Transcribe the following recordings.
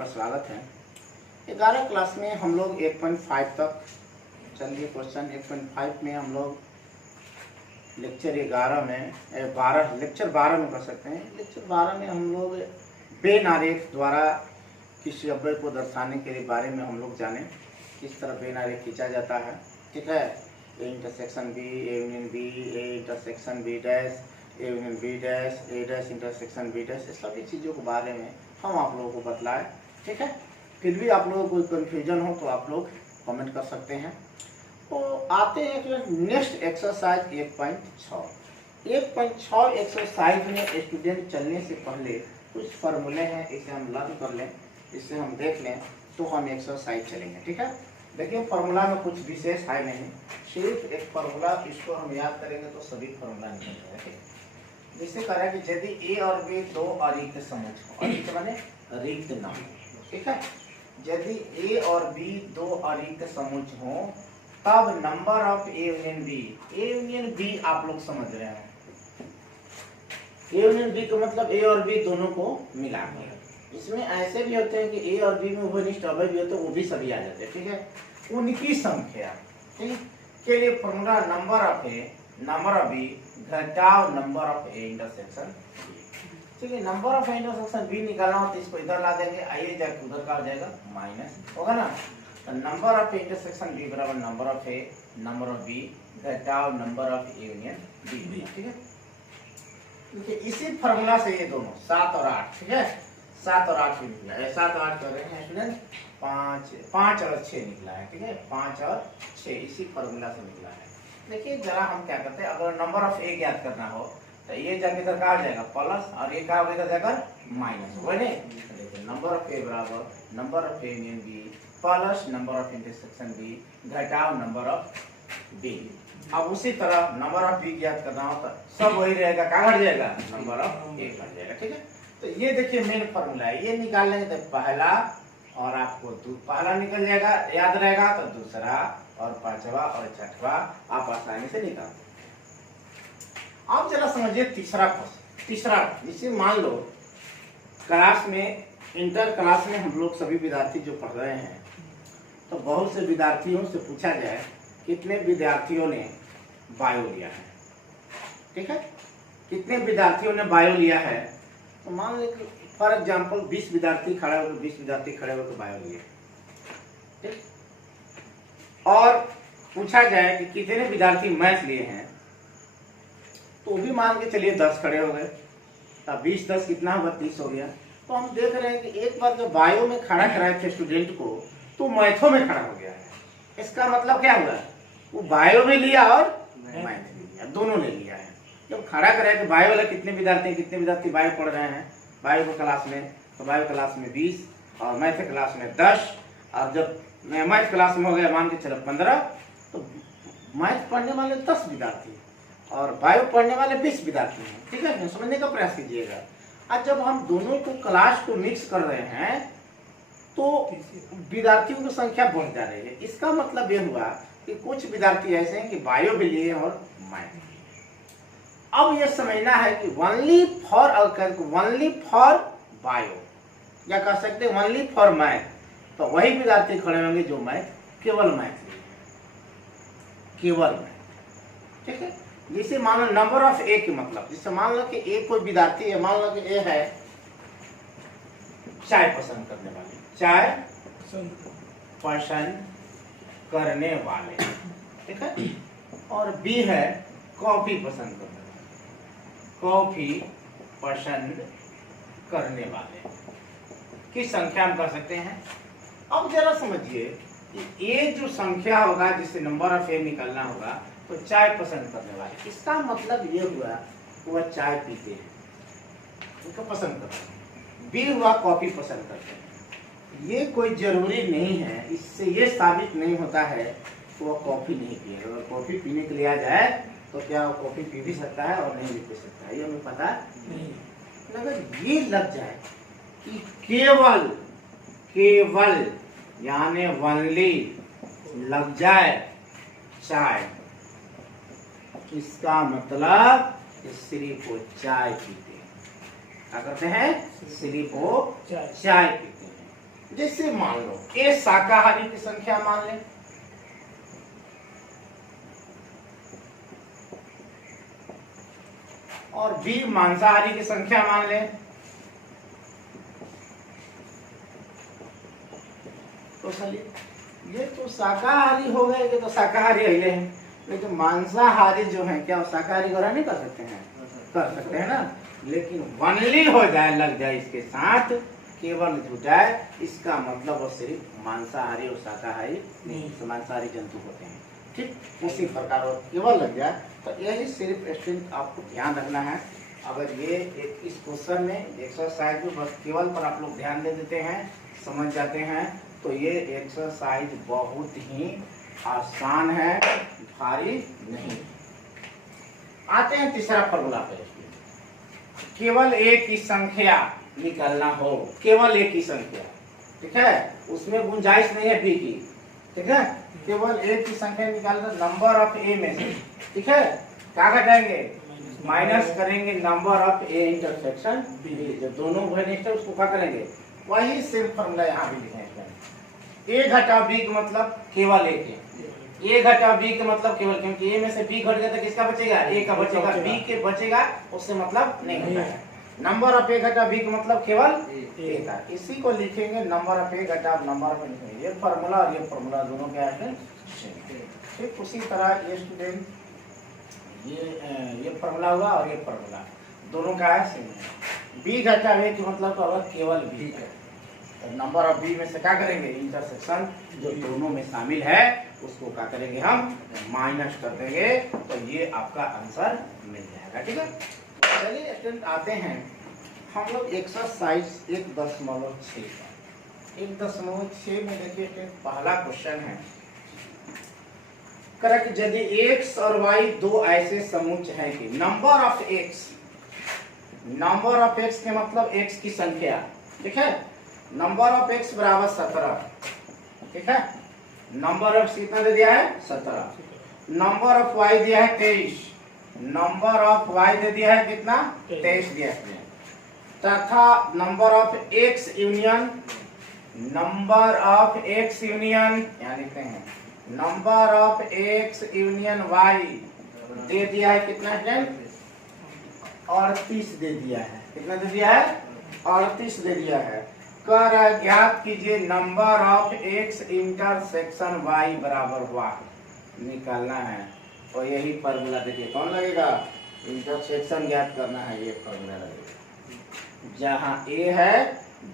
आपका स्वागत है। 11 क्लास में हम लोग 1.5 तक चलिए क्वेश्चन 1.5 में हम लोग लेक्चर 11 में 12 लेक्चर 12 में कर सकते हैं। लेक्चर 12 में हम लोग बेन आरेख द्वारा किसी अव्यय को दर्शाने के बारे में हम लोग जाने किस तरह बेन आरेख खींचा जाता है। ठीक है, A intersection B, A union B, A intersection B dash, A union B dash, A dash intersection B dash, इस सभी चीज़ों के बारे में हम आप लोगों को बतलाएं। ठीक है, फिर भी आप लोगों को कोई कन्फ्यूजन हो तो आप लोग कमेंट कर सकते हैं। तो आते हैं कि नेक्स्ट एक्सरसाइज 1.6 एक्सरसाइज में स्टूडेंट चलने से पहले कुछ फार्मूले हैं, इसे हम लर्न कर लें, इसे हम देख लें तो हम एक्सरसाइज चलेंगे। ठीक है, देखिए फार्मूला में कुछ विशेष है नहीं, सिर्फ एक फार्मूला, इसको हम याद करेंगे तो सभी फार्मूला निकल जाएगा। जिससे कह रहा है कि यदि ए और बी दो अरिक्त समुच्च हो, अरिक्त माने रिक्त न हो। ठीक है, यदि ए और बी दो अरिक्त समुच्च हो तब number of A union B, A union B आप लोग समझ रहे हैं, ए यूनियन बी का मतलब ए और बी दोनों को मिलाकर। इसमें ऐसे भी होते हैं कि ए और बी में उभयनिष्ठ अवयव भी होते हैं, वो भी सभी आ जाते हैं। ठीक है, उनकी संख्या ठीक के लिए formula number of A number of B घटाव number of A intersection B. ठीक है, number of A intersection B निकालना हो तो इसको इधर ला देंगे, आइए जाके उधर का हो जाएगा माइनस, होगा ना। तो number of A intersection B बराबर number of A number of B घटाव number of A union B. ठीक है, देखिए इसी फार्मूला से ये दोनों 7 और 8, ठीक है 7 और 8 निकला है, 7 और 8 कर रहे हैं स्टूडेंट, 5 और 6 निकला है। ठीक है, 5 और 6 इसी फार्मूला से निकला है। देखिए जरा हम क्या करते हैं, अगर नंबर ऑफ ए ज्ञात करना हो तो ये जाके इधर कहा जाएगा प्लस और ये कहा इधर जाकर माइनस, होगा नहीं। देखिए नंबर ऑफ ए बराबर number of A union B plus number of intersection B घटाव नंबर ऑफ बी। अब उसी तरह नंबर ऑफ बी ज्ञात करना हो तो सब वही रहेगा, कहाँ घट जाएगा, नंबर ऑफ ए घट जाएगा। ठीक है, तो ये देखिए मेन फॉर्मूला है, ये निकाल लेंगे तो पहला और आपको पहला निकल जाएगा, याद रहेगा तो दूसरा और पांचवा और छठवा आप आसानी से निकाल सकते। आप जरा समझिए तीसरा क्वेश्चन, तीसरा जिसे मान लो क्लास में इंटर क्लास में हम लोग सभी विद्यार्थी जो पढ़ रहे हैं तो बहुत से विद्यार्थियों से पूछा जाए कितने विद्यार्थियों ने बायो लिया है। ठीक है, कितने विद्यार्थियों ने बायो लिया है, तो मान लीजिए फॉर एग्जाम्पल 20 विद्यार्थी खड़े होकर 20 विद्यार्थी खड़े होकर बायो लिए। ठीक, और पूछा जाए कि कितने विद्यार्थी मैथ लिए हैं, तो भी मान के चलिए 10 खड़े हो गए, तब 20 10 कितना होगा, 30 हो गया। तो हम देख रहे हैं कि एक बार जो बायो में खड़ा कराए थे स्टूडेंट को तो मैथों में खड़ा हो गया है। इसका मतलब क्या हुआ, वो बायो में लिया और मैथ भी लिया, दोनों ने लिया है। जब खड़ा कराए कि बायो वाला कितने विद्यार्थी बायो पढ़ रहे हैं बायो को क्लास में, तो बायो क्लास में 20 और मैथ क्लास में 10, और जब मैथ क्लास में हो गया मान के चलो 15, तो मैथ पढ़ने वाले 10 विद्यार्थी और बायो पढ़ने वाले 20 विद्यार्थी हैं। ठीक है, समझने का प्रयास कीजिएगा। आज जब हम दोनों को क्लास को मिक्स कर रहे हैं तो विद्यार्थियों की संख्या बढ़ जा रही है। इसका मतलब यह हुआ कि कुछ विद्यार्थी ऐसे हैं कि बायो भी लिए और मैथ भी लिए। अब यह समझना है कि ओनली फॉर बायो या कह सकते हैं ओनली फॉर मैथ, तो वही विद्यार्थी खड़े होंगे जो मैथ केवल मैथ लिए, केवल मैथ। ठीक है, जिसे मान लो नंबर ऑफ ए की मतलब, जिसे मान लो कि ए कोई विद्यार्थी है, मान लो कि ए है चाय पसंद करने वाले, चाय पसंद करने वाले। ठीक है, और बी है कॉफी पसंद करने वाले, कॉफी पसंद करने वाले की संख्या हम कर सकते हैं। अब जरा समझिए कि ये जो संख्या होगा जिससे नंबर ऑफ ए निकालना होगा, तो चाय पसंद करने वाले, इसका मतलब ये हुआ वह चाय पीते हैं, उनको पसंद करते हैं। बी हुआ कॉफी पसंद करते हैं। ये कोई जरूरी नहीं है, इससे ये साबित नहीं होता है कि वह कॉफी नहीं पिएगा। अगर कॉफी पीने के लिए आ जाए तो क्या वो कॉफी पी भी सकता है और नहीं भी पी सकता है, ये हमें पता नहीं। अगर ये लग जाए कि केवल यानी ओनली लग जाए चाय, इसका मतलब सिर्फ वो चाय पीते हैं। क्या करते हैं, सिर्फ वो चाय पीते हैं। जैसे मान लो ए शाकाहारी की संख्या मान लें, और बी मांसाहारी की संख्या मान लें, तो चलिए ये तो शाकाहारी हो गए, ये तो शाकाहारी है, लेकिन मांसाहारी जो है क्या शाकाहारी ग्रहण नहीं कर सकते हैं? कर सकते हैं ना, लेकिन वनली हो जाए, लग जाए इसके साथ, केवल जुट जाए, इसका मतलब वो सिर्फ मांसाहारी और शाकाहारी नहीं, मांसाहारी जंतु होते हैं, ठीक। उसी प्रकार वो केवल लग जाए, तो यही सिर्फ स्टूडेंट आपको ध्यान रखना है। अगर ये इस क्वेश्चन में एक्सरसाइज में बस केवल पर आप लोग ध्यान दे देते हैं, समझ जाते हैं, तो ये एक्सरसाइज बहुत ही आसान है, भारी नहीं। आते हैं तीसरा फॉर्मूला पे, केवल एक ही संख्या निकालना हो, केवल एक ही संख्या, ठीक है, उसमें गुंजाइश नहीं है बी की, ठीक है, केवल एक ही संख्या निकालना, नंबर ऑफ ए में से, ठीक है, क्या घटाएंगे? माइनस करेंगे number of A intersection B, जो दोनों घनिष्ठ है उसको क्या करेंगे? वही सिर्फ फॉर्मूला यहाँ भी लिखेंगे, ए घटा बी का मतलब केवल एक है, ए घटा बी का मतलब केवल, क्योंकि ए में से बी घट गया तो किसका बचेगा? ए का बचेगा, बी के बचेगा, उससे मतलब नहीं होता है। नंबर ऑफ ए घटा बी का मतलब केवल ए का, इसी को लिखेंगे नंबर ऑफ ए घटा नंबर ऑफ ए, ये फार्मूला और ये फार्मूला दोनों क्या है? ठीक। उसी तरह ये स्टूडेंट ये फार्मूला हुआ और ये फार्मूला दोनों का है सेम है। बी घटा ए का मतलब होगा केवल बी है, नंबर ऑफ बी में से क्या करेंगे? इंटरसेक्शन जो दोनों में शामिल है उसको क्या करेंगे? हम माइनस कर देंगे, तो ये आपका आंसर मिल जाएगा, ठीक है। चलिए स्टूडेंट आते हैं हम लोग एक्सरसाइज 1.6 1.6 में देखिए स्टूडेंट पहला क्वेश्चन है, करेक्ट, यदि एक्स और वाई दो ऐसे समुच्च हैं कि नंबर ऑफ एक्स के मतलब एक्स की संख्या, ठीक है, नंबर ऑफ एक्स बराबर 17, ठीक है, नंबर ऑफ कितना दे दिया है? 17, नंबर ऑफ वाई दिया है 23, नंबर ऑफ वाई दे दिया है कितना? 23 दिया है, तथा नंबर ऑफ एक्स यूनियन यहाँ लिखते हैं number of X union why they दिया है कितना है? 38 दे दिया है, कितना दे दिया है? 38 दे दिया है। कर ज्ञात कीजिए number of X intersection Y बराबर हुआ, निकालना है, और यही फॉर्मूला देखिए कौन लगेगा? इंटरसेक्शन ज्ञात करना है, ये फॉर्मूला लगेगा, जहाँ ए है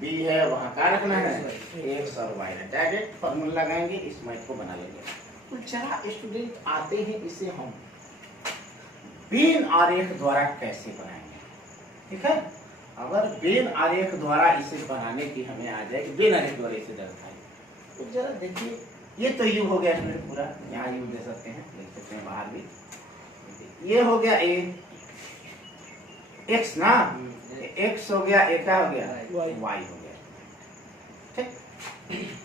बी है वहाँ क्या रखना है? एक्स और वाई, डायरेक्ट फॉर्मूला लगाएंगे, इस मैथ को बना लेंगे। तो जरा स्टूडेंट आते हैं इसे हम बेन आरेख द्वारा कैसे बनाएंगे, ठीक है। अगर बेन आरेख द्वारा इसे बनाने की हमें आ जाए, बेन आरेख द्वारा इसे दर्शाए, तो जरा देखिए, ये तो यू हो गया पूरा, यहाँ यू दे सकते हैं, लिख सकते हैं बाहर भी, ये हो गया ए एक्स ना, एक्स हो गया, ए का हो गया वाई हो गया, ठीक।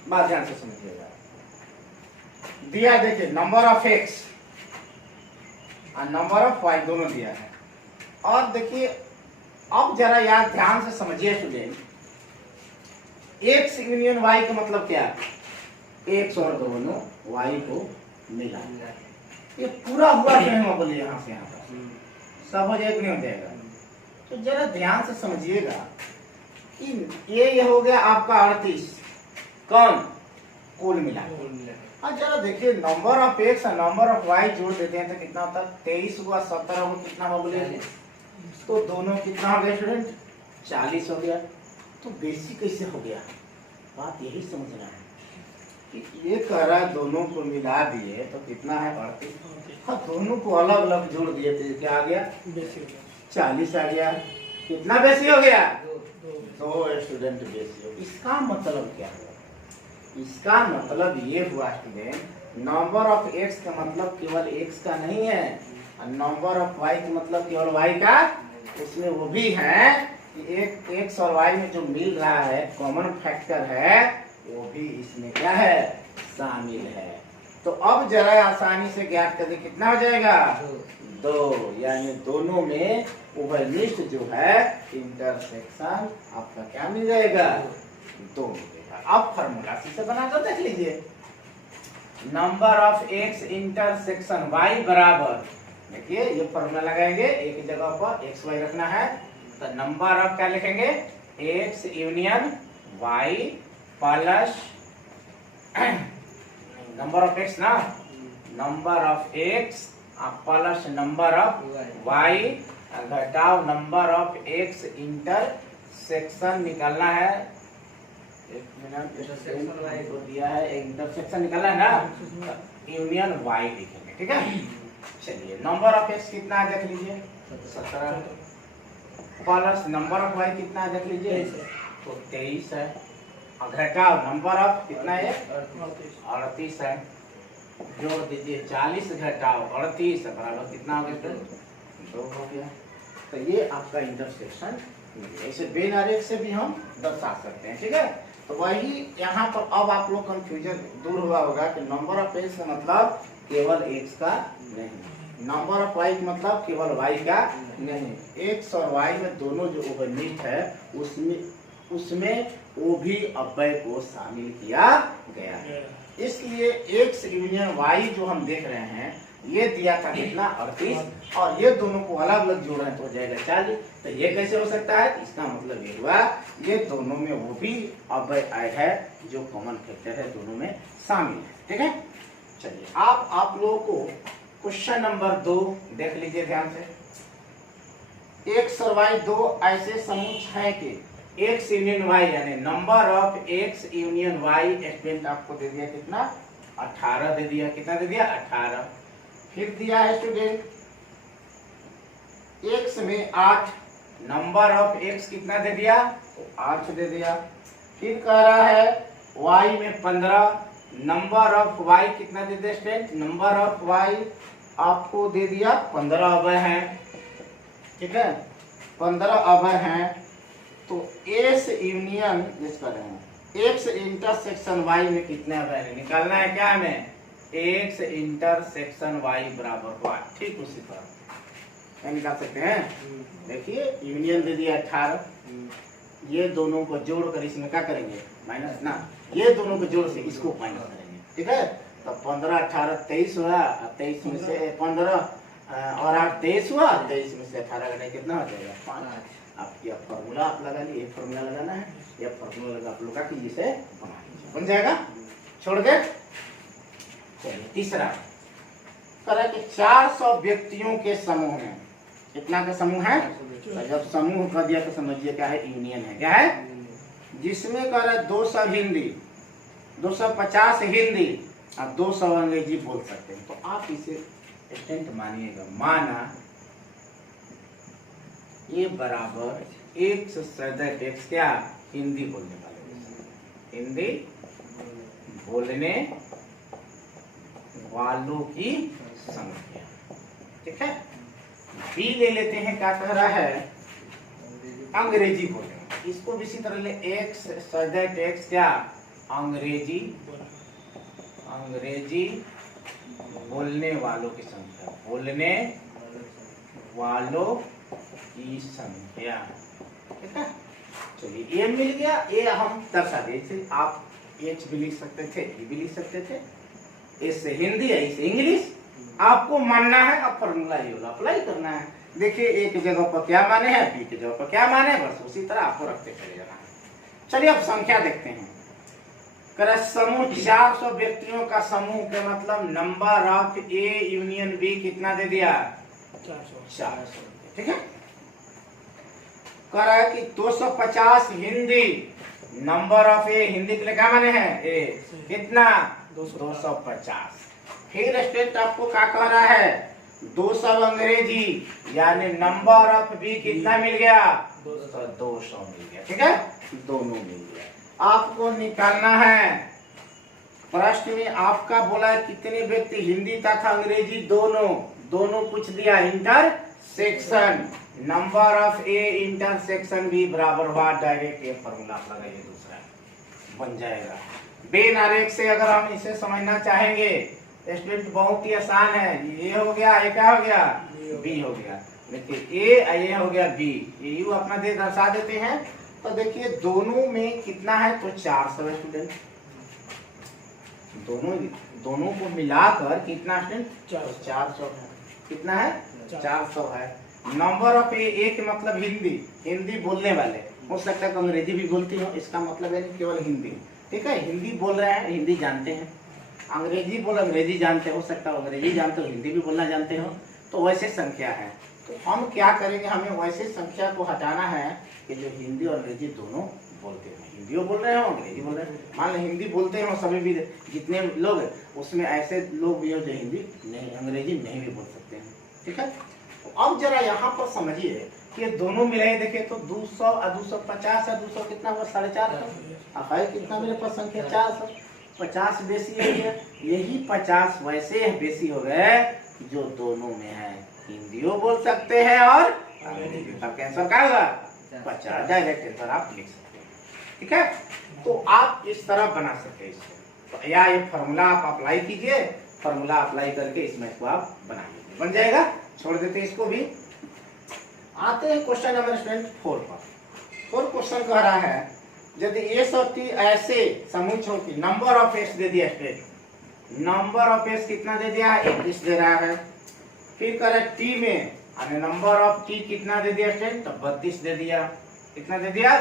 बात ध्यान से समझिएगा, दिया देखिए नंबर ऑफ एक्स और नंबर ऑफ वाई दोनों दिया है, और देखिए अब जरा यार ध्यान से समझिए स्टूडेंट, एक्स यूनियन वाई का मतलब क्या? एक्स और दोनों वाई को मिला, ये पूरा हुआ नहीं, बोलिए यहाँ से यहाँ पर सब हो जाएगा, नहीं हो जाएगा। तो जरा ध्यान से समझिएगा कि ये हो गया आपका 38, कौन? कुल मिला। और जरा देखिए नंबर ऑफ एक्स और नंबर ऑफ वाई जोड़ देते हैं तो कितना होता है? 23 हुआ, 17 हुआ, कितना हो बोलिए? तो दोनों कितना हो गया स्टूडेंट? 40 हो गया। तो बेसिक कैसे हो गया? बात यही समझना है कि ये कह रहा दोनों को मिला दिए तो कितना है? 38। हाँ, दोनों को अलग अलग जोड़ दिए तो क्या आ गया? 40 आ गया। कितना बेसी हो गया? 2 स्टूडेंट बेसी हो। इसका मतलब क्या हुआ? इसका मतलब ये हुआ स्टूडेंट, नंबर ऑफ एक्स का मतलब केवल एक्स का नहीं है, और नंबर ऑफ वाई का मतलब केवल वाई का, उसमें वो भी है कि एक एक्स और वाई में जो मिल रहा है कॉमन फैक्टर है, वो भी इसमें क्या है? शामिल है। तो अब जरा आसानी से ज्ञात कर दे, कितना हो जाएगा? 2, यानी दोनों में उभयनिष्ठ जो है इंटरसेक्शन आपका क्या मिल जाएगा? 2 मिलेगा। अब फॉर्मूला से बनाकर देख लीजिए, number of X intersection Y बराबर, देखिए ये फॉर्मूला लगाएंगे, एक जगह पर एक्स वाई रखना है, तो नंबर ऑफ क्या लिखेंगे, X union Y plus number of X ना, number of X plus number of Y घटाओ नंबर ऑफ एक्स इंटरसेक्शन निकालना है, एक मिनट, इंटरसेक्शन वाई को दिया है, इंटरसेक्शन निकालना है ना, यूनियन वाई लिखेंगे, ठीक है। चलिए नंबर ऑफ एक्स कितना है देख लीजिए 17 प्लस नंबर ऑफ वाई कितना है देख लीजिए तो 23 है, और घटाओ नंबर ऑफ कितना है 38 है, जोड़ दीजिए 40 घटाओ 38 बराबर कितना हो गया, 2 हो गया। तो ये आपका इंटरसेक्शन, ऐसे बेन आरेख से भी हम दर्शा सकते हैं, ठीक है। तो वही यहाँ पर अब आप लोग कंफ्यूजन दूर हुआ होगा कि नंबर ऑफ एक्स का मतलब केवल एक्स का नहीं, नंबर ऑफ वाई का मतलब केवल वाई का नहीं, एक्स और वाई में दोनों जो ओवरनीट है उसमें वो भी अव्यय को शामिल किया गया है। इसलिए एक्स यूनियन वाई जो हम देख रहे हैं ये दिया था कितना 38, और ये दोनों को अलग अलग जोड़ रहे हैं तो हो जाएगा 40। तो ये कैसे हो सकता है, इसका मतलब ये हुआ ये दोनों में वो भी अव्यय आय है जो कॉमन फैक्टर है, दोनों में शामिल है, ठीक है। चलिए आप लोगों को क्वेश्चन नंबर 2 देख लीजिए ध्यान से। एक्स और वाई दो ऐसे समूह है कि एक्स यूनियन वाई यानी number of X union Y student आपको दे दिया कितना 18 दे दिया, कितना दे दिया 18, फिर दिया है स्टूडेंट एक्स में 8, नंबर ऑफ एक्स कितना दे दिया तो 8 दे दिया, फिर कह रहा है वाई में 15, नंबर ऑफ वाई कितना दे दिया स्टूडेंट, नंबर ऑफ वाई आपको दे दिया 15 अवयव है, ठीक है 15 अवयव है। तो एक्स यूनियन जिस कर रहे हैं एक्स इंटरसेक्शन वाई में कितने अवयव है निकालना है, क्या हमें एक्स इंटरसेक्शन वाई बराबर हुआ, ठीक उसी तरह क्या निकाल सकते हैं, देखिए यूनियन दे दिया 18, ये दोनों को जोड़कर इसमें क्या करेंगे माइनस ना, ये दोनों को जोड़ से इसको माइनस करेंगे, ठीक है। तो 15 18 23 हुआ, 23 में से 15 और 8 23 हुआ, 23 में से 18 घटाए कितना हो जाएगा 5। आप यह फॉर्मूला आप लगा लीजिए, फॉर्मूला लगाना है, यह फॉर्मूला लगा आप लोग का कीजिए से बन जाएगा, छोड़ दे। चलिए तीसरा करा कि 400 व्यक्तियों के समूह में, कितना का समूह है, तो जब समूह कर दिया तो समझिए क्या है यूनियन है, क्या है, जिसमें कह रहा है 200 हिंदी 250 हिंदी और 200 अंग्रेजी बोल सकते हैं। तो आप इसे स्टेंट मानिएगा, माना ये बराबर एक सदस्य एक्स क्या हिंदी बोलने वाले, हिंदी बोलने वालों की संख्या, ठीक है। बी ले लेते हैं, क्या कह रहा है अंग्रेजी बोलने, इसको भी इसी तरह ले एक्स सदस्य एक्स क्या अंग्रेजी बोलने वालों की संख्या, बोलने वालों की संख्या, ठीक है। चलिए ये मिल गया, ये हम दर्शा दे, आप एच भी लिख सकते थे, ई भी लिख सकते थे, इससे हिंदी है इससे इंग्लिश, आपको मानना है, अब फॉर्मूला ये वाला अप्लाई करना है। देखिए एक जगह पर क्या माने हैं, बी की जगह पर क्या माने, बस उसी तरह आपको रखते चले जाना है। चलिए अब संख्या देखते हैं, समूह 400 व्यक्तियों का समूह के मतलब number of A union B कितना दे दिया 400, ठीक है। कह रहा है कि 250 हिंदी, नंबर ऑफ ए हिंदी के लिए क्या माने हैं ए, कितना 250। फिर स्टेट आपको क्या कह रहा है 200 अंग्रेजी, यानी नंबर ऑफ बी कितना मिल गया 200 मिल गया, ठीक है, दोनों मिल गया। आपको निकालना है, प्रश्न में आपका बोला है कितने व्यक्ति हिंदी तथा अंग्रेजी दोनों कुछ दिया, intersection number of A intersection B बराबर हुआ, डायरेक्ट ये फॉर्मूला आप लगाइए, दूसरा बन जाएगा। बेन आरेख से अगर हम इसे समझना चाहेंगे स्टूडेंट बहुत ही आसान है, ये हो गया, ये क्या हो गया बी हो गया, देखिए ए ये हो गया बी, ये यू अपना दे दर्शा देते हैं, तो देखिए दोनों में कितना है, तो 400 है स्टूडेंट। दोनों को मिलाकर कितना स्टूडेंट, 400 है। कितना है, 400 है। नंबर ऑफ एक मतलब हिंदी बोलने वाले, हो सकता है अंग्रेजी भी बोलती हो, इसका मतलब है केवल हिंदी। ठीक है, हिंदी बोल रहे हैं, हिंदी जानते हैं। अंग्रेजी जानते हो सकता है अंग्रेजी जानते हो, हिंदी भी बोलना जानते हो, तो वैसे संख्या है। तो हम क्या करेंगे, हमें वैसे संख्या को हटाना है कि जो हिंदी और अंग्रेजी दोनों बोलते हैं। हिंदी बोल रहे हो, अंग्रेजी बोल रहे हैं। मान लो हिंदी बोलते हो सभी भी, जितने लोग उसमें ऐसे लोग भी हो जो हिंदी नहीं, अंग्रेजी नहीं भी बोल सकते हैं। ठीक है, तो अब जरा यहाँ पर समझिए कि दोनों मिलाए देखे तो 200 और 250 है, 200 कितना हुआ, 450। अब है कितना मेरे पास संख्या, 400। 50 बेसी है, यही 50 वैसे बेसी हो गए जो दोनों में है, हिंदियों बोल सकते हैं और अंग्रेजी। तब कैंसर क्या होगा, 50। डायरेक्ट आंसर आप लिख सकते हैं। ठीक है, तो आप इस तरह बना सकते हैं इसको, तो या ये फॉर्मूला आप अप्लाई कीजिए, फॉर्मूला अप्लाई करके इसमें इसको आप बना लीजिए, बन जाएगा। छोड़ देते हैं इसको भी। आते हैं क्वेश्चन नंबर 4 पर। 4 क्वेश्चन कह रहा है यदि एस और टी ऐसे समूह छोटी, नंबर ऑफ एस दे दिया स्टूडेंट, नंबर ऑफ एस कितना दे दिया, 21 दे रहा है। फिर कह रहा है टी में नंबर ऑफ टी कितना दे दिया स्टूडेंट, तो 32 दे दिया। कितना दे दिया,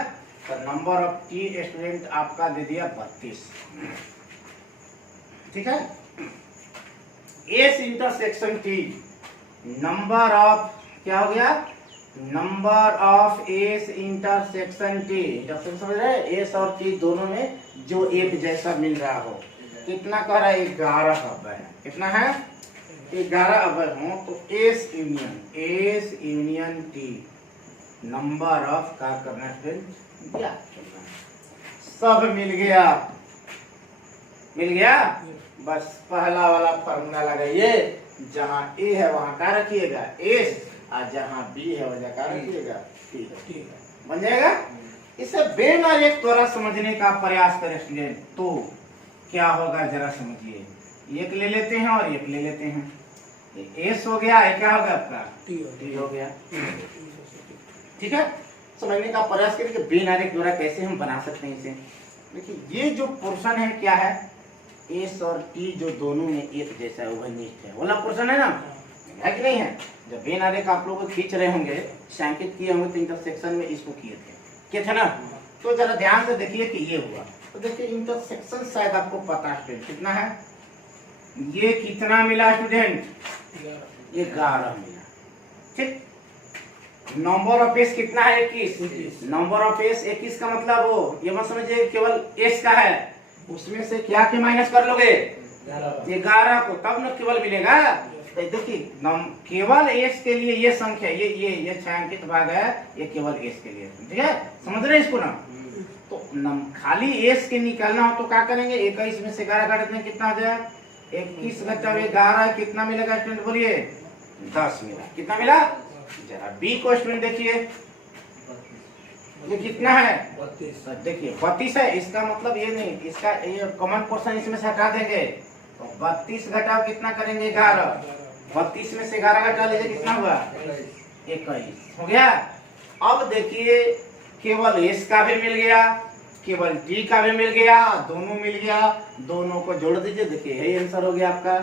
तो नंबर ऑफ टी स्टूडेंट आपका दे दिया 32। ठीक है, S intersection T, number of क्या हो गया, number of S intersection T, intersection समझ रहे हैं, एस और टी दोनों में जो एक जैसा मिल रहा हो, कितना कह रहा है, 11 अवयव है। कितना है, 11 अवयव हो, तो S union T number of क्या करना है, सब मिल गया। बस पहला वाला फॉर्मूला लगाइए, जहां ए है वहां क्या रखिएगा, एस, और जहां बी है वहां क्या रखिएगा, टी। बन जाएगा। इसे बिना एक त्वरा समझने का प्रयास करें स्टूडेंट, तो क्या होगा जरा समझिए। एक ले लेते हैं और एक ले लेते हैं, एस हो गया, क्या होगा आपका, टी हो गया। ठीक है, समझने का प्रयास करें कि बिना एक द्वारा कैसे हम बना सकते हैं इसे। देखिए ये जो पोर्शन है क्या है, एस और टी जो दोनों में एक जैसा है, उभयनिष्ठ है, वाला पोर्शन है ना, है कि नहीं है। जब बेन आरेख आप लोग खींच रहे होंगे, सांकेत किए होंगे, तो इंटरसेक्शन में इसको किए थे ना, तो जरा ध्यान से देखिए कि ये हुआ। तो देखिए इंटरसेक्शन शायद आपको पता है कितना है, ये कितना मिला स्टूडेंट, 11 मिला। ठीक, नंबर ऑफ एस कितना है, 21। नंबर ऑफ एस 21 का मतलब वो ये मत समझिए केवल एस का है, उसमें से क्या के माइनस कर लोगे, 11 को, तब न केवल मिलेगा। तो देखिए केवल एस के लिए ये संख्या, ये छायांकित भाग है, ये केवल एस के लिए। ठीक है, समझ रहे हैं इसको ना। तो खाली एस के निकालना हो तो क्या करेंगे, 21 में से 11 काट दें, कितना हो जाए, 21 घटा 11 कितना मिलेगा स्टूडेंट, बोलिए 10 मिला। कितना मिला, जरा बी को स्टूडेंट देखिए, ये कितना है, 32। देखिए 32 है, इसका मतलब ये नहीं, इसका ये कॉमन पोर्शन इसमें से हटा देंगे, तो 32 घटाओ कितना करेंगे, 11। 32 में से 11 घटा लीजिए, कितना हुआ, 21 हो गया। अब देखिए केवल एस का भी मिल गया, केवल टी का भी मिल गया, दोनों मिल गया, दोनों को जोड़ दीजिए, देखिए यही आंसर हो गया आपका।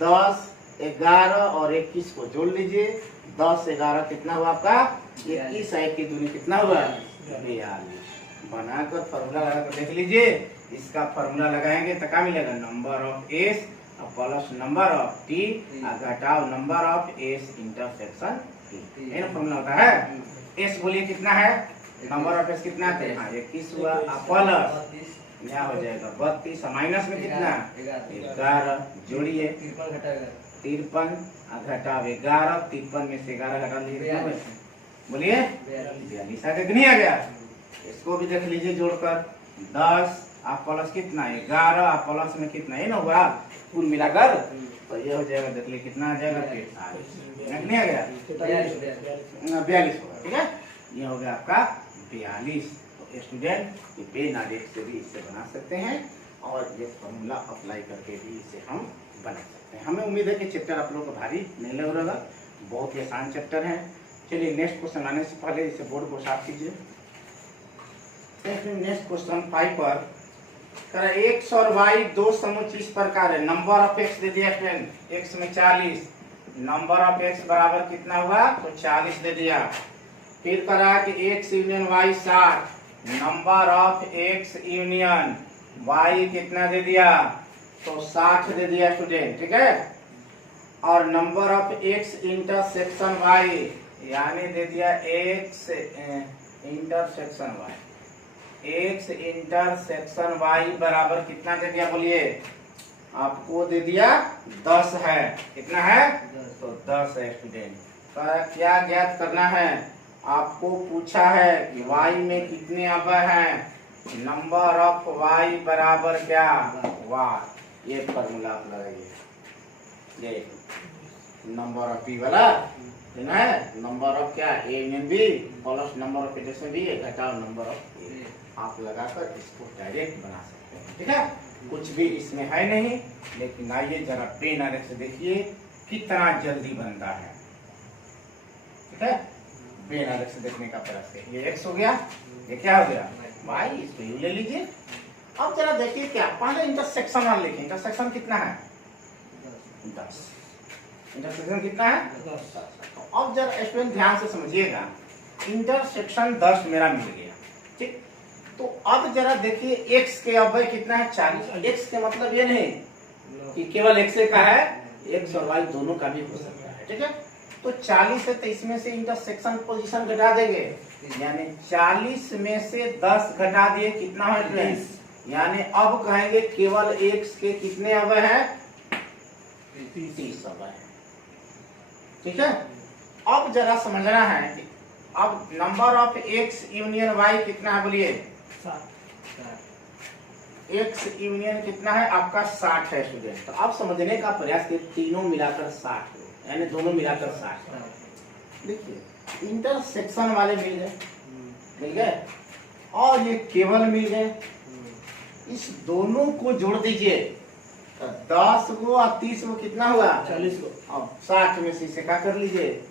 10, 11 और 21 को जोड़ लीजिए, 10, 11 कितना हुआ आपका, 21, 1 की दूनी कितना हुआ, 42। बनाकर फॉर्मूला लगाकर देख लीजिए, इसका फॉर्मूला लगाएंगे तो क्या मिलेगा, number of S plus number of T घटाओ number of S intersection T, ये फॉर्मूला होता है। एस बोलिए कितना है, नंबर ऑफ एस कितना है, हाँ 21 हुआ, प्लस क्या हो जाएगा 32, माइनस में कितना 11, जोड़िए 53 घटाव 11, 53 में से 11 घटा लीजिए, बोलिए 42 आ गया, नहीं आ गया। इसको भी देख लीजिए जोड़कर, 10 आप प्लस कितना 11, आप प्लस में कितना है ना हुआ, कुल मिलाकर तो ये हो जाएगा, देख लीजिए कितना आ जाएगा, 43 नहीं आ गया, 42 होगा। ठीक है, ये हो गया आपका 42। तो स्टूडेंट ये पेन आरेख से भी इससे बना सकते हैं, और ये फॉर्मूला अप्लाई करके भी इसे हम बना सकते हैं। हमें उम्मीद है कि चैप्टर आप लोगों को भारी नहीं लग रहा, बहुत ही आसान चैप्टर है। चलिए नेक्स्ट क्वेश्चन आने से पहले इसे बोर्ड को साफ कीजिए। नेक्स्ट क्वेश्चन 5 पर कर एक्स और वाई दो समुच्चय इस प्रकार है। नंबर ऑफ एक्स दे दिया फ्रेंड, एक्स में 40, नंबर ऑफ एक्स बराबर कितना हुआ तो 40 दे दिया। फिर करा कि X union Y 60, number of X union Y कितना दे दिया तो 60 दे दिया स्टूडेंट, ठीक है। और number of X intersection Y यानी दे दिया X intersection Y, X intersection Y बराबर कितना दे दिया बोलिए, आपको दे दिया 10 है। कितना है तो 10 है स्टूडेंट। क्या ज्ञात करना है, आपको पूछा है कि वाई में कितने अवयव हैं, नंबर ऑफ वाई बराबर क्या वाई, ये फॉर्मूला आप लगाइए, ये नंबर ऑफ बी वाला है, नंबर ऑफ क्या A union B plus number of addition B घटाओ नंबर ऑफ ए, आप लगाकर इसको डायरेक्ट बना सकते हैं, ठीक है। कुछ भी इसमें है नहीं, लेकिन आइए जरा पेन आरेख से देखिए कितना जल्दी बनता है, ठीक है। पेन आरेख से देखने का प्रयास करिए। ये एक्स हो गया, ये क्या हो गया वाई, इसको यू ले लीजिए। अब जरा देखिए क्या, पहले इंटरसेक्शन वाला लिखिए, इंटरसेक्शन कितना है 10, इंटरसेक्शन कितना है 10। तो अब जरा स्टूडेंट ध्यान से समझिएगा, इंटरसेक्शन 10 मेरा मिल गया, ठीक। तो अब जरा देखिए x के अवयव कितना है 40, x के मतलब ये नहीं कि केवल x का है, x और y दोनों का भी हो सकता है, ठीक है। तो 40 है तो इसमें से इंटरसेक्शन पोजीशन घटा देंगे, यानी 40 में से 10 घटा दिए कितना है 30, यानी अब कहेंगे केवल x के कितने अवयव हैं 30 अवयव, ठीक है। अब जरा समझना है कि अब number of x union y कितना है बोलिए, एक्स यूनियन कितना है आपका 60 है स्टूडेंट। तो आप समझने का प्रयास करिए, तीनों मिलाकर 60 यानी दोनों मिलाकर 60। देखिए इंटरसेक्शन वाले मिल गए और ये केवल मिल गए, इस दोनों को जोड़ दीजिए तो 10 को और 30 को कितना हुआ 40 को। अब 60 में से इसे क्या कर लीजिए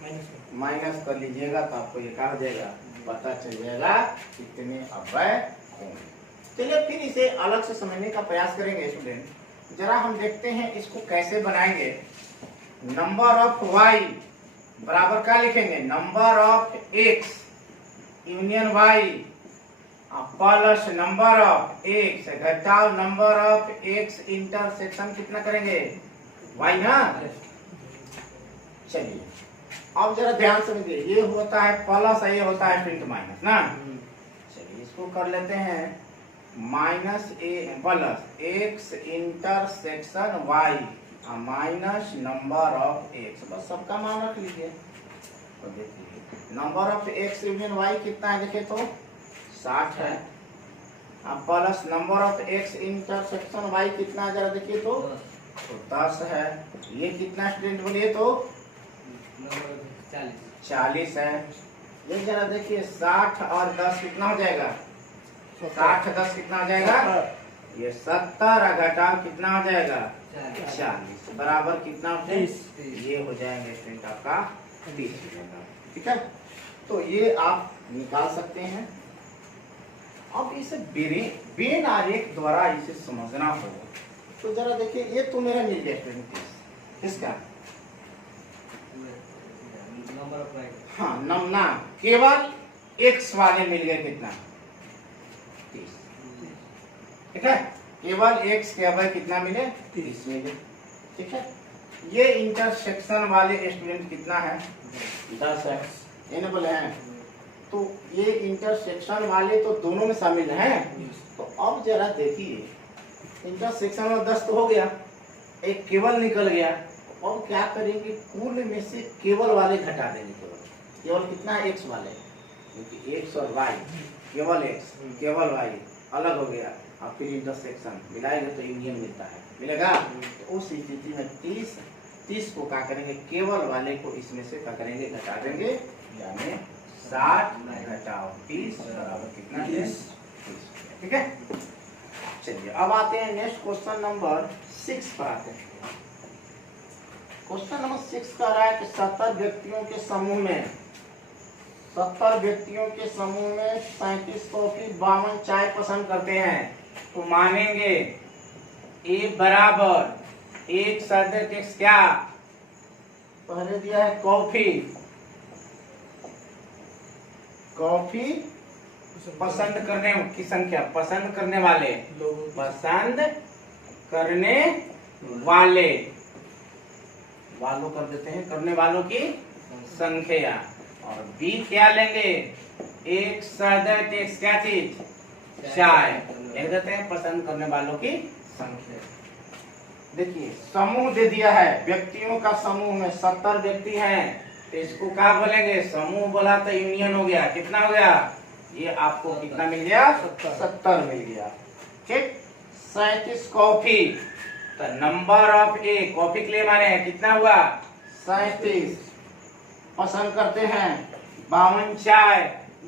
माइनस कर लीजिएगा, तो आपको ये क्या हो जाएगा पता चल जाएगा कितने अवयव होंगे। चलिए फिर इसे अलग से समझने का प्रयास करेंगे स्टूडेंट। जरा हम देखते हैं इसको कैसे बनाएंगे। नंबर ऑफ वाई बराबर क्या लिखेंगे, number of X union Y plus number of X घटाओ नंबर ऑफ एक्स इंटरसेक्शन कितना करेंगे वाई ना। चलिए अब जरा ध्यान समझिए, ये होता है प्लस, ये होता है प्रिंट माइनस ना। चलिए इसको कर लेते हैं minus A plus X intersection Y minus number of X, बस सबका मान रख लीजिए। तो देखिए number of X union Y कितना है देखिए तो 60 है, plus number of X intersection Y कितना है जरा देखिए तो 10 है। ये कितना स्टूडेंट बोलिए तो 40 है। ये जरा देखिए 60 और 10 कितना हो जाएगा, 60 10 कितना हो जाएगा ये 70 घटाओ कितना हो जाएगा 40 बराबर कितना 30, ये हो जाएंगे स्टूडेंट आपका 30 हो जाएगा, ठीक है। तो ये आप निकाल सकते हैं। अब इसे बेन आरेख द्वारा इसे समझना होगा, तो जरा देखिए ये तो मेरा मिल गया स्टूडेंट 30, इसका हाँ नमना केवल x वाले मिल गए कितना 30, ठीक है। केवल x के अवयव कितना मिले 30 मिले, ठीक है। ये इंटरसेक्शन वाले स्टूडेंट कितना है 10 है, ये बोले हैं। तो ये इंटरसेक्शन वाले तो दोनों में शामिल हैं। तो अब जरा देखिए इंटरसेक्शन में 10 तो हो गया, एक केवल निकल गया। अब क्या करेंगे कुल में से केवल वाले घटा देंगे, केवल कितना है x वाले, क्योंकि x और y केवल x केवल y अलग हो गया, और फिर इंटरसेक्शन मिलाएंगे तो यूनियन मिलता है, मिलेगा। तो उस स्थिति में 30 को क्या करेंगे केवल वाले को इसमें से क्या करेंगे घटा देंगे, यानी 60 घटाओ 30 बराबर कितना 30, ठीक है। चलिए अब आते हैं नेक्स्ट क्वेश्चन नंबर 6 पर आते हैं। क्वेश्चन नंबर 6 कह रहा है कि 70 व्यक्तियों के समूह में 70 व्यक्तियों के समूह में 37 कॉफी 52 चाय पसंद करते हैं, तो मानेंगे ए बराबर एक सदस्य टेक्स्ट क्या पहले दिया है कॉफी, कॉफी पसंद करने की संख्या, पसंद करने वाले, पसंद करने वाले, वालों कर देते हैं, करने वालों की संख्या। और बी क्या लेंगे, एक सदस्य टेक्स्ट क्या चीज, चाय, लिख देते हैं पसंद करने वालों की संख्या। देखिए समूह दे दिया है, व्यक्तियों का समूह में 70 व्यक्ति हैं, तो इसको क्या बोलेंगे, समूह बोला तो यूनियन हो गया, कितना हो गया, ये आपको कितना मिल गया, 70 मिल गया। ठीक, 37 कॉफी, तो नंबर ऑफ ए, कॉफी के लिए माने हैं कितना हुआ 37, पसंद करते हैं 52 चाय,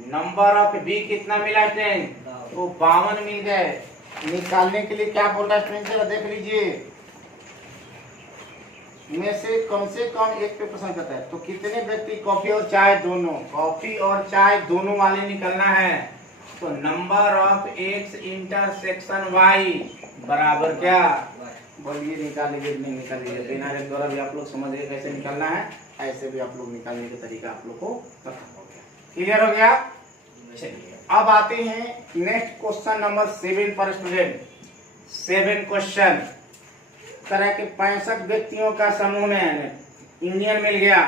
नंबर ऑफ बी कितना मिला 10, तो 52 मिल गए। निकालने के लिए क्या बोल रहा है स्टूडेंट, जरा देख लीजिए, में से कम एक पे पसंद करता है, तो कितने व्यक्ति कॉफी और चाय दोनों, कॉफी और चाय दोनों वाले निकलना है, तो number of X intersection Y बराबर क्या, बोलिए निकालिए, नहीं निकालिए, बिना रे द्वारा भी आप लोग समझ गए कैसे निकालना है, ऐसे भी आप लोग निकालने का तरीका आप लोग को पता हो गया, क्लियर हो गया। चलिए अब आते हैं नेक्स्ट क्वेश्चन नंबर 7 पर स्टूडेंट। 7 क्वेश्चन तरह के 65 व्यक्तियों का समूह में यूनियन मिल गया,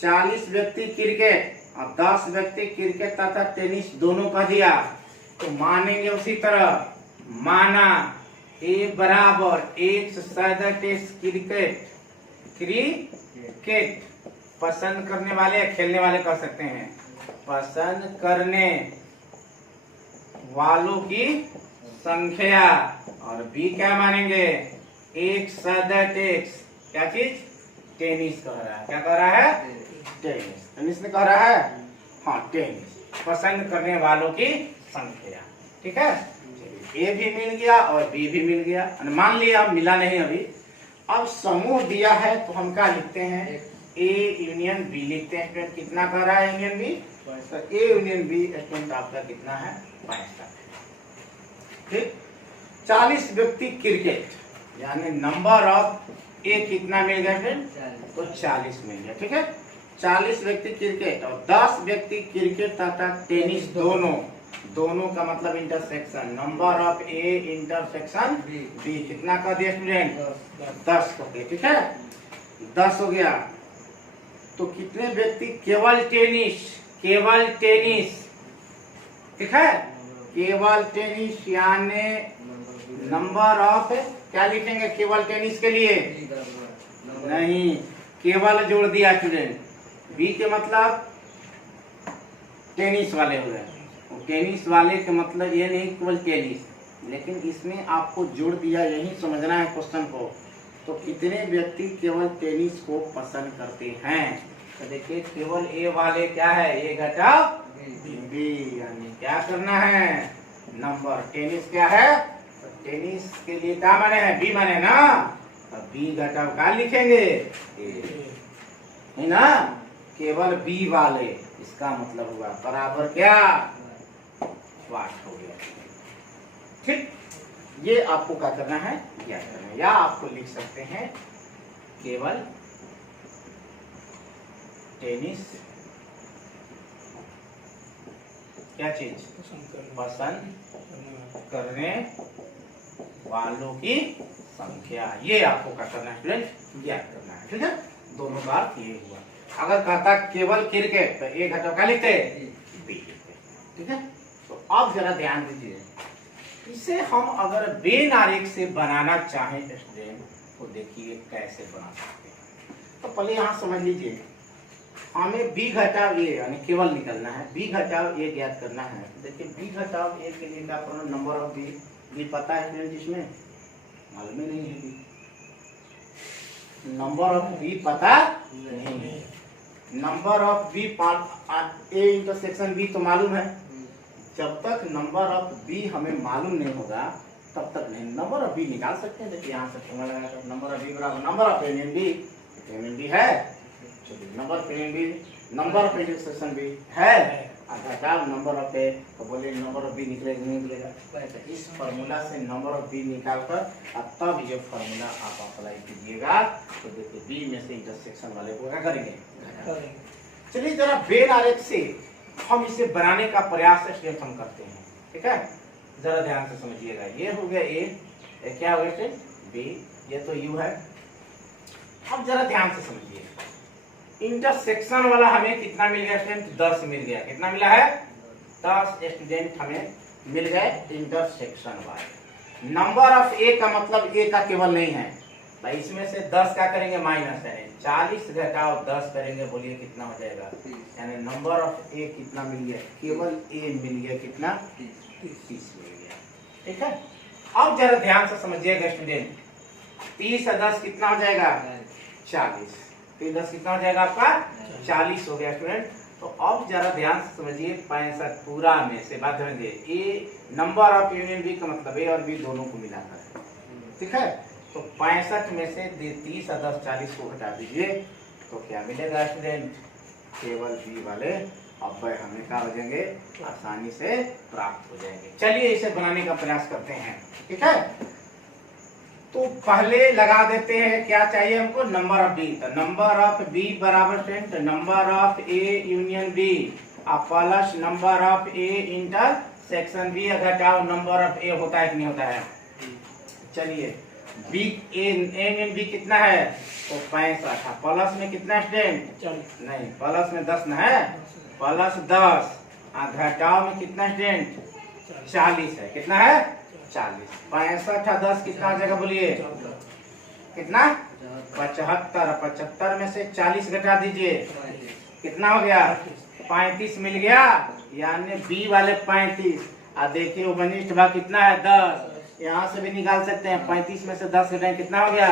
40 व्यक्ति क्रिकेट और 10 व्यक्ति क्रिकेट तथा टेनिस दोनों का दिया, तो मानेंगे उसी तरह, माना ए बराबर एक सदस्य टेस्ट क्रिकेट, क्रिकेट पसंद करने वाले या खेलने वाले कर सकते हैं, पसंद करने वालों की संख्या, और बी क्या मानेंगे, एक सदस्य टेक्स्ट क्या चीज, टेनिस कह रहा है, क्या कह रहा है, टेनिस, टेनिस ने कह रहा है, हाँ टेनिस पसंद करने वालों की संख्या। ठीक है, ए भी मिल गया और बी भी मिल गया, मान लिया मिला नहीं अभी। अब समूह दिया है तो हम क्या लिखते हैं, ए यूनियन बी लिखते हैं, स्टूडेंट कितना कह रहा है यूनियन बी, तो ए यूनियन बी स्टूडेंट आपका कितना है 65। ठीक, 40 व्यक्ति क्रिकेट, यानी नंबर ऑफ ए कितना मिल गया फ्रेंड, तो 40 मिल गया। ठीक है, 40 व्यक्ति क्रिकेट और 10 व्यक्ति क्रिकेट तथा टेनिस दोनों का मतलब intersection, number of A intersection B कितना कर दिया स्टूडेंट, 10 कर दिया। ठीक है, 10 हो गया, तो कितने व्यक्ति केवल टेनिस, ठीक है, केवल टेनिस, यानी नंबर ऑफ क्या लिखेंगे केवल टेनिस के लिए, नहीं केवल जोड़ दिया स्टूडेंट, बी के मतलब टेनिस वाले हो गए, टेनिस वाले के मतलब ये नहीं केवल टेनिस, लेकिन इसमें आपको जोड़ दिया, यही समझना है क्वेश्चन को। तो कितने व्यक्ति केवल टेनिस को पसंद करते हैं, तो देखिए केवल ए वाले क्या है, ए घटाओ बी, यानी क्या करना है, नंबर, टेनिस क्या है, तो टेनिस के लिए क्या माने हैं, बी माने ना, तो बी घटाओ क्या लिखेंगे, है ना, केवल बी वाले, इसका मतलब हुआ बराबर क्या 8 हो गया। ठीक, ये आपको क्या करना है, ज्ञात करना है, या आपको लिख सकते हैं केवल टेनिस क्या चीज, पसंद करने वालों की संख्या, ये आपको क्या करना है स्टूडेंट, ज्ञात करना है। ठीक है, दोनों का अर्थ ये हुआ। अगर कहता केवल क्रिकेट तो ए घटाओ क्या लिखते, बी लिखते। ठीक है, तो अब जरा ध्यान दीजिए, इसे हम अगर बेनारेख से बनाना चाहें स्टूडेंट, तो देखिए कैसे बना सकते हैं। तो पहले यहाँ समझ लीजिए, हमें बी घटाव ए यानी केवल निकलना है, बी घटाव ए ज्ञात करना है। देखिए बी घटाव ए के लिए क्या करना, नंबर ऑफ बी पता है जिसमें मालूम ही नहीं है, बी नंबर ऑफ बी पता नहीं है, number of B A intersection B तो मालूम है, जब तक नंबर ऑफ बी हमें मालूम नहीं होगा तब तक नहीं नंबर ऑफ बी निकाल सकते हैं। देखिए यहाँ से फॉर्मूला लगाकर नंबर ऑफ बी बराबर नंबर ऑफ ए बी है, चलिए number of A B number of intersection B है, घटाओ नंबर ऑफ ए, तो बोलिए नंबर ऑफ बी निकलेगा नहीं निकलेगा? तो इस फार्मूला से नंबर ऑफ बी निकालकर और तब ये फार्मूला आप अप्लाई कीजिएगा। तो देखिए बी में से इंटरसेक्शन वाले को क्या करेंगे? चलिए जरा वेन आरेख से हम इसे बनाने का प्रयास स्टेप हम करते हैं, ठीक है? जरा ध्यान से समझिएगा। ये हो गया ए, क्या हो गया बी, ये तो यू है। अब जरा ध्यान से समझिए, इंटरसेक्शन वाला हमें कितना मिल गया स्टूडेंट? 10 मिल गया। कितना मिला है? 10 स्टूडेंट हमें मिल गए इंटरसेक्शन वाले। नंबर ऑफ ए का मतलब ए का केवल नहीं है भाई, इसमें से 10 क्या करेंगे? माइनस करेंगे। 40 घटाओ 10 करेंगे, बोलिए कितना हो जाएगा? यानी नंबर ऑफ ए कितना मिल गया? केवल ए मिल गया। कितना? 30 मिल गया, ठीक है? अब जरा ध्यान से समझिएगा स्टूडेंट, 30 और 10 कितना हो जाएगा? 40। 30 10 कितना हो जाएगा आपका? 40 हो गया स्टूडेंट। तो अब जरा ध्यान से समझिए, 65 पूरा में से बात करेंगे ए, नंबर ऑफ यूनियन बी का मतलब ए और बी दोनों को मिलाकर है, ठीक है? तो 65 में से 30 और 10 40 को हटा दीजिए, तो क्या मिलेगा स्टूडेंट? केवल बी वाले अब हमें क्या हो जाएंगे? आसानी से प्राप्त हो जाएंगे। चलिए इसे बनाने का प्रयास करते हैं, ठीक है? तो पहले लगा देते हैं, क्या चाहिए हमको? Number of B. तो नंबर ऑफ बी बराबर student number of A union B plus number of A intersection B, घटाओ नंबर ऑफ ए होता है कि नहीं होता है? चलिए बी ए यूनियन बी कितना है? तो 65। प्लस में कितना स्टूडेंट? 40 नहीं, प्लस में 10 ना है, प्लस 10 घटाओ में कितना स्टूडेंट? 40 है। कितना है? 40। 65 और 10 कितना हो जाएगा? बोलिए कितना? 75। 75 में से 40 घटा दीजिए, कितना हो गया? 35 मिल गया। यानी बी वाले 35। और देखिए उपनिष्ठ भाग कितना है? 10। यहाँ से भी निकाल सकते हैं, 35 में से 10 घटाएं कितना हो गया?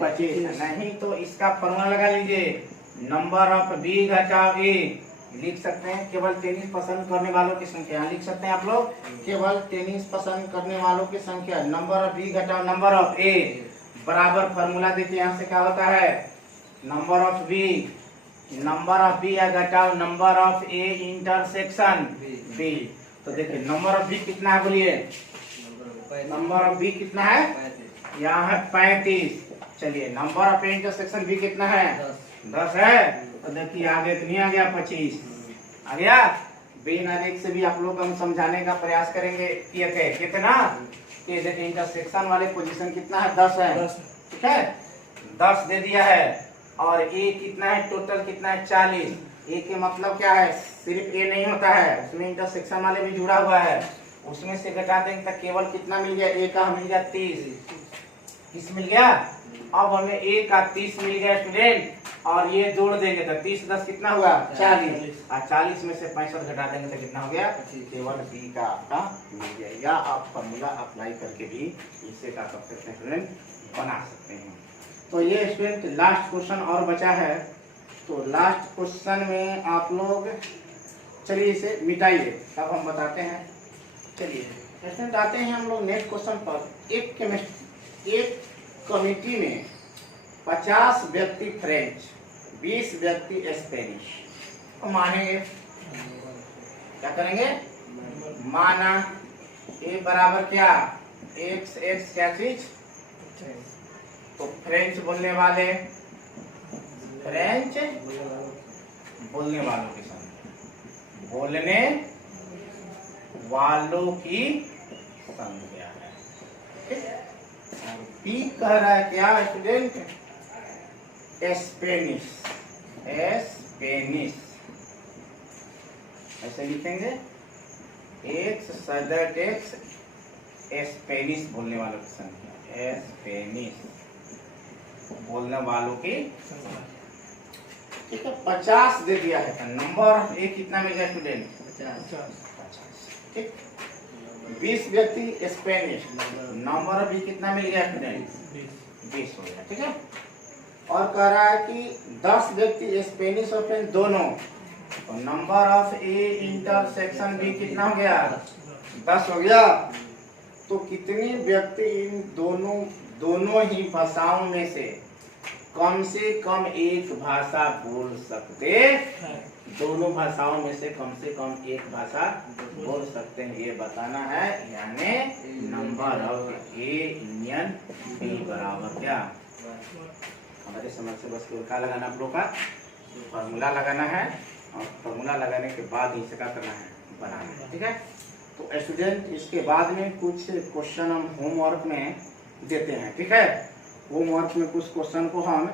25। नहीं तो इसका फॉर्मूला लगा लीजिए, नंबर ऑफ बी घटाओ ए। लिख सकते हैं केवल टेनिस पसंद करने वालों की संख्या, लिख सकते हैं आप लोग, केवल टेनिस पसंद करने वालों की संख्या। नंबर ऑफ बी घटाओ नंबर ऑफ ए बराबर फॉर्मूला देखिए यहाँ से क्या होता है? नंबर ऑफ बी घटाओ number of A intersection B. तो देखिए नंबर ऑफ बी कितना है? बोलिए नंबर ऑफ बी कितना है? यहाँ है 35। चलिए number of A intersection B कितना है? 10 है। तो देखिए आगे कितनी आ गया? 25 आ गया। वेन आरेख से भी आप लोग हम समझाने का प्रयास करेंगे। कितना? कि देखिए इंटरसेक्शन वाले पोजीशन कितना है? 10 है, ठीक है? 10 दे दिया है। और ए कितना है? टोटल कितना है? 40। ए के मतलब क्या है? सिर्फ ए नहीं होता है, उसमें इंटरसेक्शन वाले भी जुड़ा हुआ है। उसमें से घटा देंगे तो केवल कितना मिल गया? ए का मिल गया 30 मिल गया। अब हमें ए का 30 मिल गया स्टूडेंट, और ये जोड़ देंगे तो 30 10 कितना हुआ? 40। और 40 में से 65 घटा देंगे तो कितना हो गया? केवल बी का आपका मिल गया। या आप फॉर्मूला अप्लाई करके भी इसे क्या कर सकते हैं स्टूडेंट? बना सकते हैं। तो ये स्टूडेंट लास्ट क्वेश्चन और बचा है। तो लास्ट क्वेश्चन में आप लोग चलिए इसे मिटाइए, तब हम बताते हैं। चलिए स्टूडेंट आते हैं हम लोग नेक्स्ट क्वेश्चन पर। एक कमिटी में 50 व्यक्ति फ्रेंच, 20 व्यक्ति स्पेनिश। तो मानेंगे, क्या करेंगे? माना ए बराबर क्या? एक्स क्या चीज? तो फ्रेंच बोलने वालों की संख्या, बोलने वालों की संख्या है, ठीक है? बी कह रहा है क्या स्टूडेंट? स्पेनिश ऐसे लिखेंगे, एक्स सदर एक्स स्पेनिश बोलने वालों की संख्या, स्पेनिश बोलने वालों की, ठीक है? 50 दे दिया है। नंबर ऑफ ए कितना मिल गया स्टूडेंट? 50, ठीक। 20 व्यक्ति स्पेनिश, नंबर ऑफ बी कितना मिल गया स्टूडेंट? 20 हो गया, ठीक है? और कह रहा है कि 10 व्यक्ति स्पेनिश और फ्रेंच दोनों, तो number of A intersection B कितना हो गया? 10 हो गया। तो कितने व्यक्ति इन दोनों ही भाषाओं में से कम से कम एक भाषा बोल सकते, दोनों भाषाओं में से कम एक भाषा बोल सकते हैं, ये बताना है। यानी number of A union B बराबर क्या, हमारे समझ से बस क्या लगाना, आप लोग का फॉर्मूला लगाना है, और फॉर्मूला लगाने के बाद ही क्या करना है, बनाना है। ठीक है, तो स्टूडेंट इसके बाद में कुछ क्वेश्चन हम होमवर्क में देते हैं। ठीक है, होमवर्क में कुछ क्वेश्चन को हम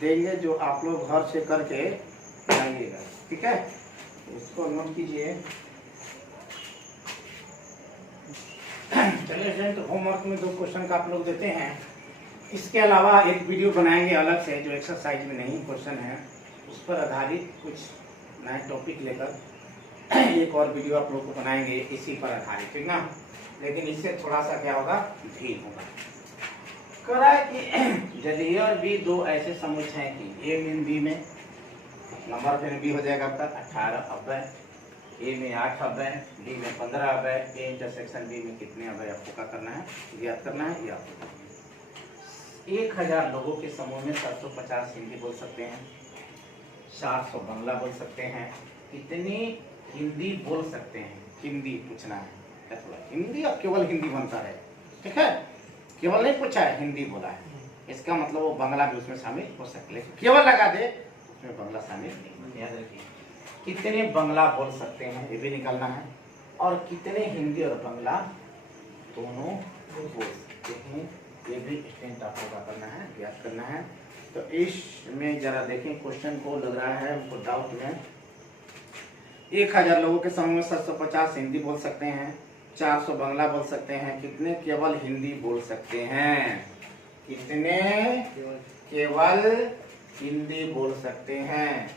देंगे जो आप लोग घर से करके बनाइएगा। ठीक है, इसको नोट कीजिए। चलिए स्टूडेंट, होमवर्क में 2 क्वेश्चन का आप लोग देते हैं। इसके अलावा एक वीडियो बनाएंगे अलग से जो एक्सरसाइज में नहीं क्वेश्चन है, उस पर आधारित कुछ नए टॉपिक लेकर एक और वीडियो आप लोग को बनाएंगे इसी पर आधारित, ठीक ना। लेकिन इससे थोड़ा सा क्या होगा, भीड़ होगा। करा है कि यदि ए और बी दो ऐसे समुच्चय हैं कि ए में बी में नंबर फिर बी हो जाएगा आपका 18 अव्यय, ए में 8 अव्यय, बी में 15 अव्यय, ए इंटरसेक्शन बी में कितने अव्यय आपको क्या करना है, ज्ञात करना है। ये आपको 1000 लोगों के समूह में 750 हिंदी बोल सकते हैं, 400 बांग्ला बोल सकते हैं, कितनी हिंदी बोल सकते हैं, हिंदी पूछना है। हिंदी और केवल हिंदी बनता है। ठीक है, केवल नहीं पूछा है, हिंदी बोला है, इसका मतलब वो बांग्ला भी उसमें शामिल हो सकते, लेकिन केवल लगा दे उसमें बांग्ला शामिल नहीं। याद रखिए, कितने बांग्ला बोल सकते हैं ये भी निकालना है, और कितने हिंदी और बांग्ला दोनों बोल सकते हैं ये भी स्टूडेंट आपको क्या करना है, याद करना है। तो इसमें जरा देखें क्वेश्चन को, लग रहा है हमको डाउट में। 1000 लोगों के समूह में 750 हिंदी बोल सकते हैं, 400 बांग्ला बोल सकते हैं, कितने केवल हिंदी बोल सकते हैं, कितने केवल हिंदी बोल सकते हैं।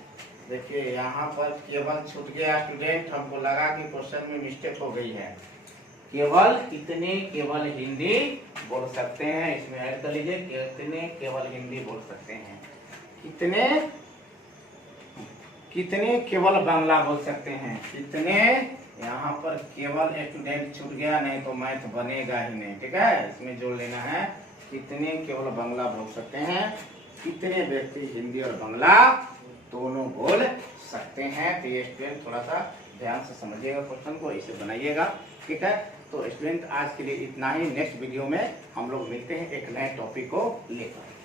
देखिए यहाँ पर केवल छूट गया स्टूडेंट, हमको लगा कि क्वेश्चन में मिस्टेक हो गई है। केवल कितने केवल हिंदी बोल सकते हैं, इसमें ऐड कर लीजिए, कितने केवल हिंदी बोल सकते हैं, कितने केवल बांग्ला बोल सकते हैं, कितने, यहाँ पर केवल स्टूडेंट छूट गया, नहीं तो मैथ बनेगा ही नहीं। ठीक है, इसमें जोड़ लेना है, कितने केवल बांग्ला बोल सकते हैं, कितने व्यक्ति हिंदी और बांग्ला दोनों बोल सकते हैं। तो ये स्टूडेंट थोड़ा सा ध्यान से समझिएगा, क्वेश्चन को इसे बनाइएगा। ठीक है, तो स्टूडेंट आज के लिए इतना ही। नेक्स्ट वीडियो में हम लोग मिलते हैं एक नए टॉपिक को लेकर।